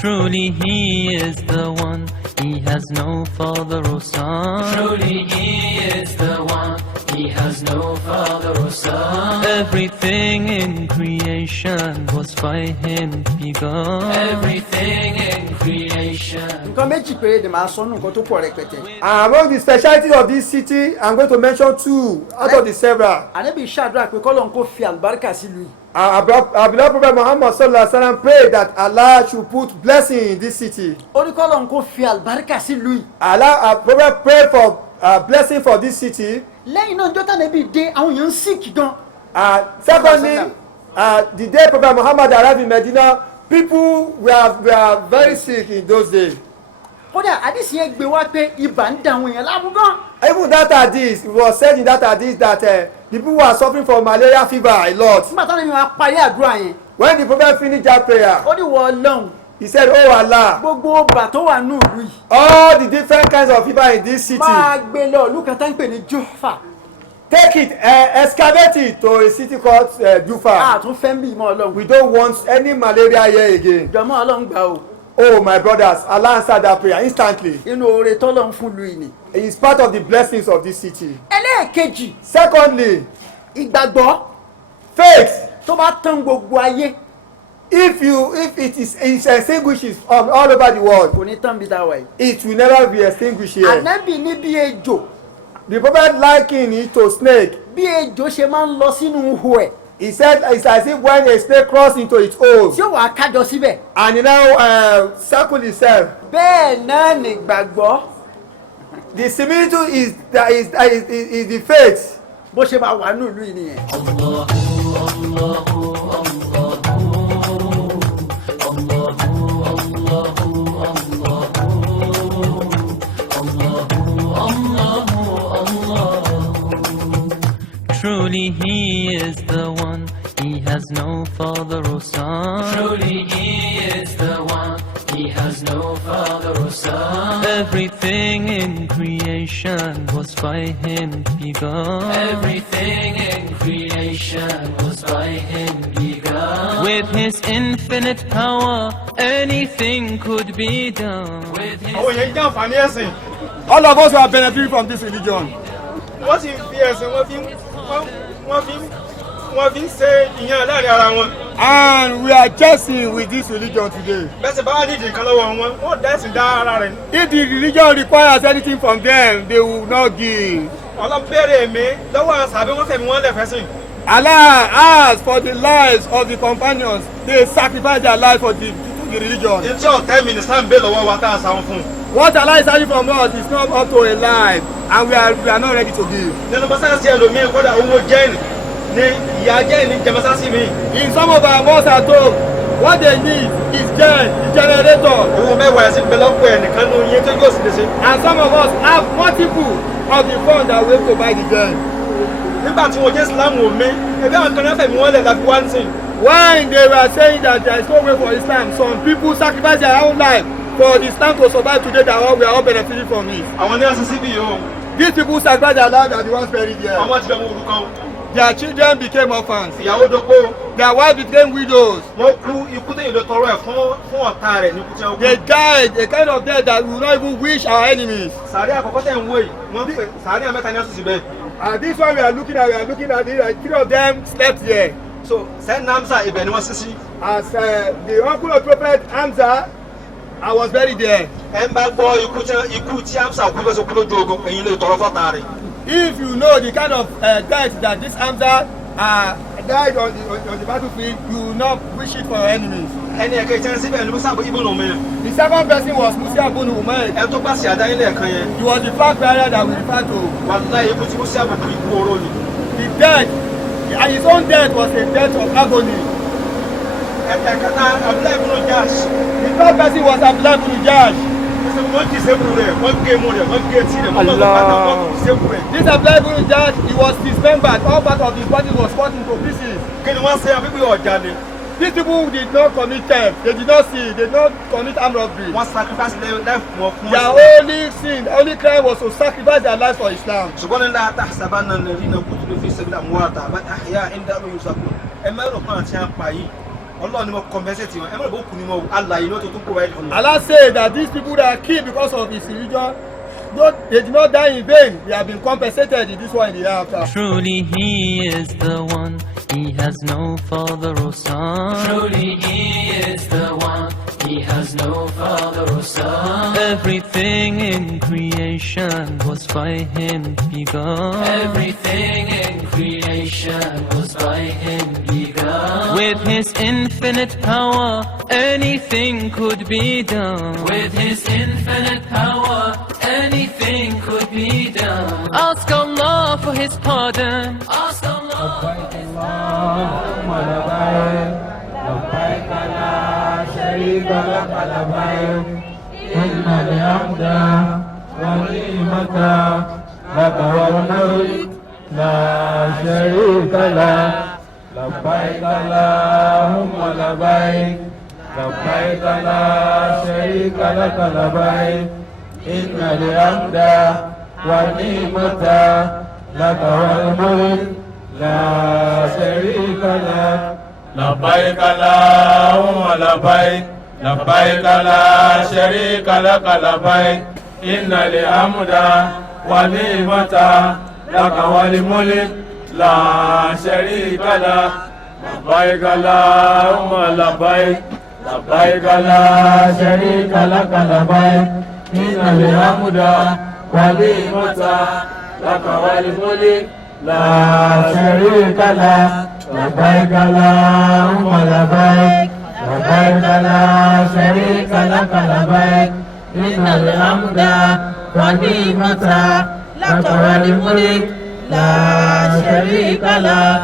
Truly he is the one, he has no father or son. Truly he is the one, he has no father or son. Everything in creation was by him begun. Everything in creation. Nǹkan méjì péré ni màá sọ nù nǹkan tó pọ̀ rẹpẹtẹ. Among the specialties of this city, I'm going to mention two out of the several. Ànábì ṣàdúrà pé kọ́lọ́n kó fi àlùbáríkà sílùú yìí. Our beloved Prophet Muhammad sallallahu alaihi wasallam prayed that Allah should put blessing in this city. Ó ní kọ́lọ́n kó fi àlùbáríkà sílùú yìí. Our Prophet prayed for blessing for this city. Lẹ́yìn náà jọ́tà níbi dé àwọn èèyàn ń sick gan. Secondly, the day Prophet Muhammad arrived in Medina, people were very sick in those days. Kódà àdìsí yẹn gbé wá pé ibà ń da àwọn èèyàn láàmú gan. Even that hadith, it was said in that hadith that the people were suffering from malaria fever a lot. Nígbà táwọn èèyàn máa parí àdúrà yẹn. When the Prophet finished that prayer, Ó ní wọ Ọlọ́run. he said, "Oh Allah, Gbogbo ọba tó wà ní ìlú yìí. all the different kinds of fever in this city, Máa gbé lọ ìlú kan tá ń pè ní Jọ́fà. take it, excavate it to a city called Jufa. Àtún fẹ́ ń bí ìmọ̀ Ọlọ́run. We don't want any malaria here again." Ìjọba Ọlọ́run gbà o. Oh, my brothers, Allah answered that prayer instantly. Inú oore tọ́lọ́run fún ìlú yìí ni. It is part of the blessings of this city. Ẹlẹ́ẹ̀kejì, Secondly, ìgbàgbọ́ faith. tó bá tán gbogbo ayé If it extinguishes all over the world, kò ní tán bí dáwà yìí. it will never be extinguished here. Ànábì ní bí ejò The prophet likened it to snake. bí ejò ṣe máa ń lọ sínú ihò ẹ̀ He said it's as if when a snake crossed into its hole tí ó wàá kájọ síbẹ̀. and he now circled itself. Bẹ́ẹ̀ náà ni ìgbàgbọ́ The similitude is the faith. bó ṣe máa wà ní ìlú yìí nìyẹn. Truly he is the one, he has no father or son. Truly he is the one, he has no father or son. Everything in creation was by him begun. Everything in creation was by him begun. With his infinite power, anything could be done. With his Àwọn èèyàn jẹ́ àǹfààní ẹ̀sìn. All of us are benefiting from this religion. Wọ́n sì fi ẹ̀sìn wọ́n fi ń ṣe ìyẹn láàrin ara wọn. And we are jesting with this religion today. Bẹ́sẹ̀ bá wà nídìí nǹkan lọ́wọ́ wọn, wọ́n dá ẹ̀sìn dá ara rẹ̀. If the religion requires anything from them, they will not give. Ọlọ́run béèrè mi lọ́wọ́ àwọn sàbẹ̀ wọ́n fẹ̀mí wọn lẹ̀fẹ́ sìn. Allah asked for the lives of the companions. They sacrificed their life for the religion. Ìjọ ọ̀tẹ́ mi ní sáà ń bẹ lọ́wọ́ wa tá a sáwọn fún. What Allah is asking from us is not up to a life, and we are not ready to give. Nínú mọ́sáàsì ẹlòmíì kódà owó jẹ́ẹ̀nì ní ìyá jẹ́ẹ̀nì jẹ mọ́sáàsì mi. In some of our mosques at home, what they need is the generator. Owó mẹ́wàá ẹ̀sìn bẹ lọ́pọ̀ ẹnìkan ní oyin tó yóò sì lè ṣe. And some of us have multiple of the funds that we have to buy the gen. Nígbà tí wọ́n jẹ́ Ìsìlámù omi, ẹgbẹ́ àwọn kan náà fẹ̀mí wọn lẹ̀ láti wá ń sìn. When they were saying that there is no way for Islam, some people sacrifice their own life for the Islam to survive today, that we are all benefiting from it. Àwọn ní ọ̀sán síbí yìí o. These people sacrifice their life and the ones buried there. Àwọn ti bẹ̀ wọ́n orúkọ. Their children became orphans. Ìyàwó dókó. Their wives became widows. Wọ́n kú ikú tẹ̀yìn ló tọrọ ẹ̀ fún ọ̀tá rẹ̀ ní ikú tí wọ́n kú. They died a kind of death that we will not even wish our enemies. Sàárẹ̀ àkọ́kọ́ tẹ̀ ń wò yìí, wọ́n pè sàárẹ̀ mẹ́ta ní ọ̀sùn síbẹ̀. And this one we are looking at it, three of them slept here. So Sayyidina Hamza ibẹ̀ ni wọ́n sí sí. As the uncle of Prophet Hamza, I was very there. ẹ bá gbọ́ ikú tí Hamza kú lọ́sọ̀ kú lójú ogun ẹ̀yin lè tọrọ fọ́ta rẹ̀. If you know the kind of death that this Hamza died on the battlefield, you will not wish it for your enemies. ẹni ẹ̀ka ìtẹ́rẹ́ síbẹ̀ ní Musa ibn Umayr. The second person was Musa ibn Umayr. ẹ tó gbàsí àdáyé lẹ́ẹ̀kan yẹn. He was the flag bearer that we refer to. Wallahi ikú tí Musa ibn ikú oró ni. The death, and his own death was a death of agony. ẹ̀kẹta Abdullahi ibn Jahsh. The third person was Abdullah ibn Jahsh. wọ́n kì í sẹ́kù rẹ̀ wọ́n gé mu rẹ̀ wọ́n gé tí rẹ̀ wọ́n kì í sẹ́kù rẹ̀. This Abdullah ibn Jahsh, he was dismembered. All part of his body was cut into pieces. kí ni wọ́n ṣe àbíbí ọ̀jà ni. These people did not commit theft. They did not steal. They did not commit armed robbery. wọ́n sacrifice life wọn fún Their only sin, only crime was to sacrifice their lives for Islam. ṣùgbọ́n ní láta sábàánà nàrí náà kú tó fi ṣẹ́gbẹ́ àwọn àtà bá àyà ẹ̀ńdà ló yóò sàkó ẹ mẹ́rin kan àti àpá yìí Ọlọ́run ni mo compensate wọn ẹ mẹ́rin bó kù ni mo alàyè ló tó tó kó wáyé ọ̀nà. Allah said that these people that are killed because of his religion, they did not die in vain. They have been compensated in this one in the hereafter. Truly he is the one, he has no father or son. Truly he is the one, he has no father or son. Everything in creation was by him begun. Everything in creation was by him begun. With his infinite power, anything could be done. With his infinite power, anything could be done. Ask Allah for his pardon. Ask Allah. لبيك لا شريك لك لبيك إن الحمد والنعمة لك والملك لا شريك لك لبيك اللهم لبيك لبيك لا شريك لك لبيك إن الحمد والنعمة لك والملك لا شريك لك لبيك اللهم لبيك لبيك لا شريك لك لبيك إن الحمد والنعمة لك والملك لا شريك لك لبيك اللهم لبيك لبيك لا شريك لك لبيك إن الحمد والنعمة لك والملك لا شريك لك لبيك اللهم لبيك لبيك لا شريك لك لبيك إن الحمد والنعمة لك والملك لا شريك لك.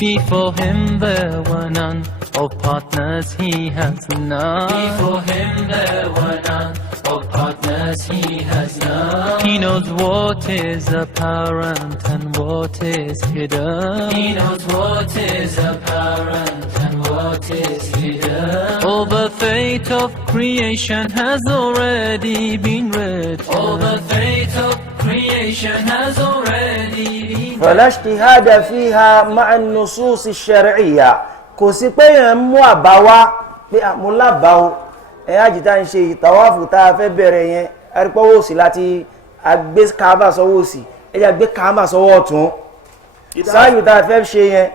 Before him there were none, of partners he has none. Before him there were none, of partners he has none. He knows what is apparent and what is hidden. He knows what is apparent and what is hidden. All the fate of creation has already been read. All the fate of creation has already been read. فلا اجتهاد فيها مع النصوص الشرعية. kò sí pé èèyàn mú àbá wá pé mo lábàá o àjì tá ń ṣe ìtàwáfù tá a fẹ́ bẹ̀rẹ̀ yẹn arípọ́wọ́ òsì láti agbé káàbà sọ́wọ́ òsì ẹ̀yà gbé káàbà sọ́wọ́ ọ̀tún sáàyù tá a fẹ́ ṣe yẹn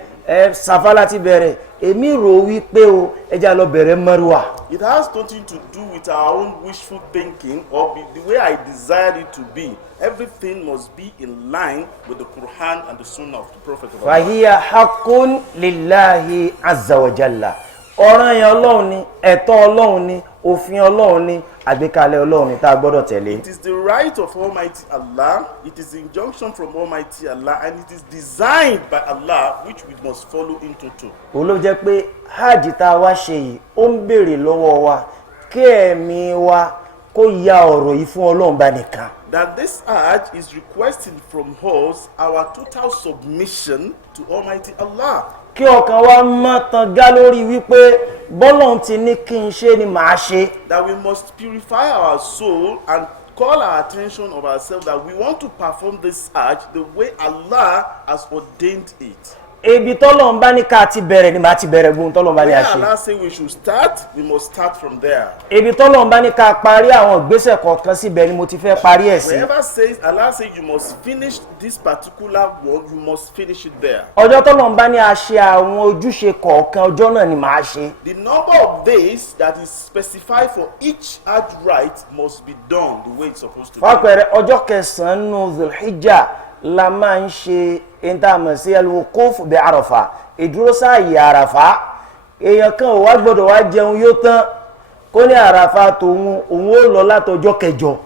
Sàfà láti bẹ̀rẹ̀ èmi rò wípé o ẹja lọ bẹ̀rẹ̀ Marwa. It has nothing to do with our own wishful thinking or the way I desired it to be. Everything must be in line with the Quran and the Sunnah of the Prophet of Allah. فهي حق لله عز وجل. ọ̀ràn yẹn Ọlọ́run ni, ẹ̀tọ́ Ọlọ́run ni, òfin Ọlọ́run ni, àgbékalẹ̀ Ọlọ́run ni tá a gbọ́dọ̀ tẹ̀lé. It is the right of Almighty Allah, it is the injunction from Almighty Allah, and it is designed by Allah, which we must follow into too. òun ló jẹ́ pé hajj tá a wá ṣe yìí ó ń béèrè lọ́wọ́ wa kí ẹ̀mí wa kó ya ọ̀rọ̀ yìí fún Ọlọ́run bá nìkan. that this Hajj is requesting from us our total submission to Almighty Allah. Kí ọkàn wa má tàn gá lórí wípé bọ́lọ́hun ti ní kí n ṣe ni màá ṣe. That we must purify our soul and call our attention of ourselves that we want to perform this Hajj the way Allah has ordained it. Ebi tọ́lọ́hun bá ní ká ti bẹ̀rẹ̀ ni màá ti bẹ̀rẹ̀ gbóhun tọ́lọ́hun bá ní a ṣe. Where Allah say we should start, we must start from there. Ebi tọ́lọ́hun bá ní ká parí àwọn ìgbésẹ̀ kọ̀ọ̀kan síbẹ̀ ni mo ti fẹ́ parí ẹ̀ sí. Wherever says Allah says you must finish this particular one, you must finish it there. Ọjọ́ tọ́lọ́hun bá ní a ṣe àwọn ojúṣe kọ̀ọ̀kan ọjọ́ náà ni màá ṣe. The number of days that is specified for each Hajj rite must be done the way it's supposed to be. Fàpẹẹrẹ ọjọ́ kẹsàn-án nínú Dhul-Hijjah la máa ń ṣe ìtààmù sí al-wuquf bi Arafah, ìdúró sáàyè Àràfá. Èèyàn kan ò wá gbọ́dọ̀ wá jẹun yó tán kó ní Àràfá tòun òun ó lọ látọjọ́ kẹjọ.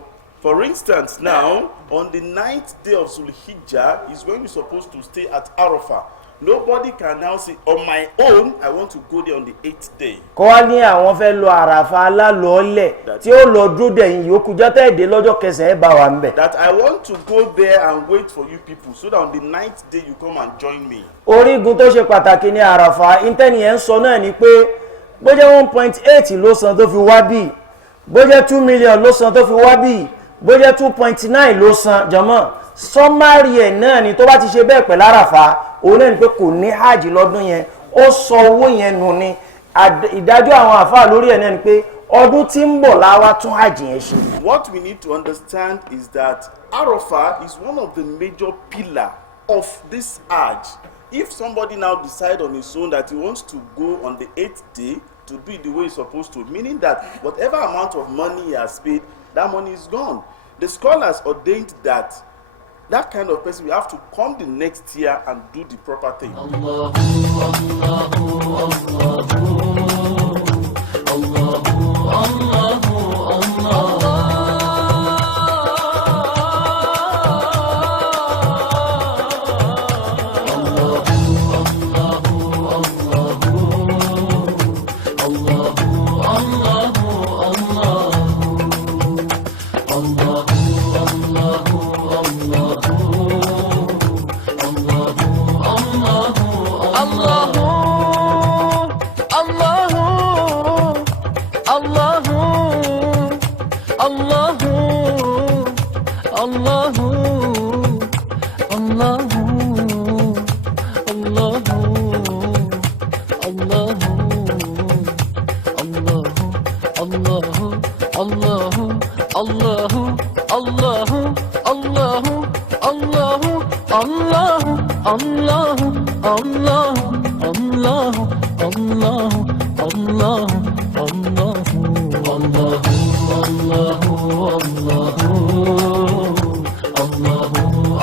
For instance, now on the 9th day of Dhul-Hijjah is when you're supposed to stay at Arafah. Nobody can now say, on my own, I want to go there on the 8th day. Kó wá ní àwọn fẹ́ lọ Àràfá alálọ́ọ̀lẹ̀ tí ó lọ dúró dẹ̀yìn yòókù jọ́tẹ́ èdè lọ́jọ́ kẹsàn-án ẹ̀ bá wà ń bẹ̀. That I want to go there and wait for you people so that on the 9th day you come and join me. Orígun tó ṣe pàtàkì ní Àràfá ìtẹ́niyẹn ń sọ náà ni pé bó jẹ́ 1.8 ló san tó fi wá bí, bó jẹ́ 2 million ló san tó fi wá bí, bó jẹ́ 2.9 ló san jọmọ́ sọ́márì ẹ̀ náà ni tó bá ti ṣe bẹ́ẹ̀ pẹ̀lú Àràfá òun náà ni pé kò ní hajj lọ́dún yẹn ó sọ owó yẹn nù ni ìdájọ́ àwọn àfáà lórí ẹ̀ náà ni pé ọdún tí ń bọ̀ láwá tún hajj yẹn ṣe. What we need to understand is that Arafah is one of the major pillars of this Hajj. If somebody now decide on his own that he wants to go on the 8th day to do it the way he's supposed to, meaning that whatever amount of money he has paid, that money is gone. The scholars ordained that that kind of person will have to come the next year and do the proper thing. Allahu, Allahu, Allahu, Allahu,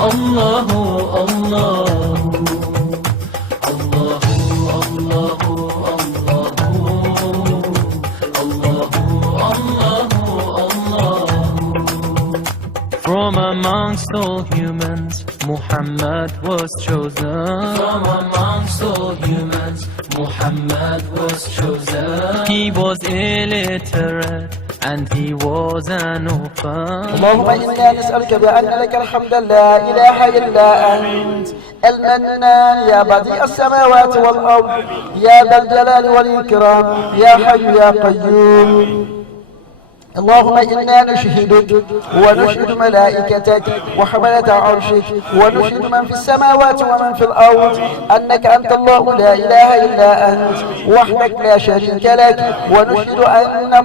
Allahu, Allahu. From amongst all humans, Muhammad was chosen. From amongst all humans, Muhammad was chosen. He was illiterate and he was an orphan. اللهم إنا نسألك بأن لك الحمد لا إله إلا أنت المنان يا بديع السماوات والأرض يا ذا الجلال والإكرام يا حي يا قيوم. اللهم إنا نشهدك ونشهد ملائكتك وحملة عرشك ونشهد من في السماوات ومن في الأرض أنك أنت الله لا إله إلا أنت وحدك لا شريك لك ونشهد أن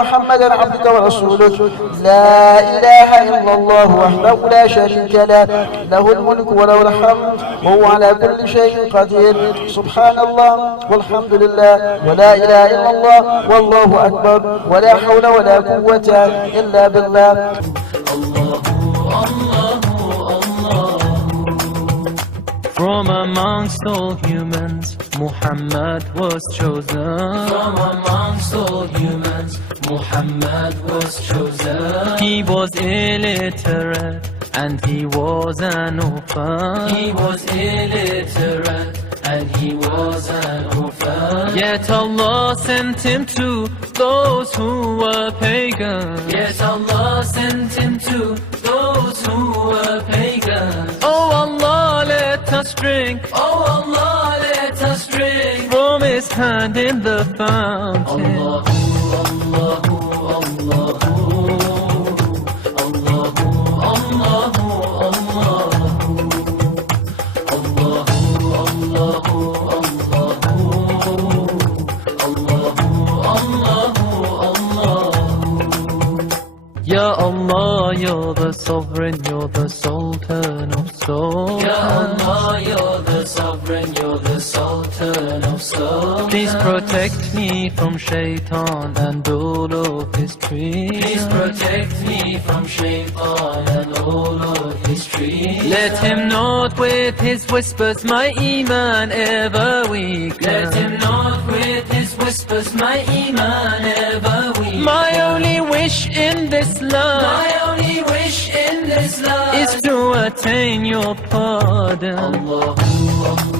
محمدا عبدك ورسولك لا إله إلا الله وحده لا شريك له له الملك وله الحمد وهو على كل شيء قدير. سبحان الله والحمد لله ولا إله إلا الله والله أكبر ولا حول ولا قوة إلا بالله. From amongst all humans, Muhammad was chosen. From amongst all humans, Muhammad was chosen. He was illiterate and he was an orphan. He was illiterate and he was an orphan. Yet Allah sent him to those who were pagan. Yet Allah sent him to those who were pagan. Oh Allah, let us drink. Oh Allah, let us drink From his hand in the fountain. Allahu, Allahu, Allahu, Allahu, Ya Allah, you're the sovereign, you're the sultan of souls. Ya Allah, you're the sovereign, you're the sultan of souls. Please protect me from shaitan and all of his tricks. Please protect me from shaitan and all of his tricks. Let him not with his whispers my iman ever weaken. Let him not with his whispers my iman ever weaken. My only wish in this life, My only wish in this life is to attain your pardon. Allahu,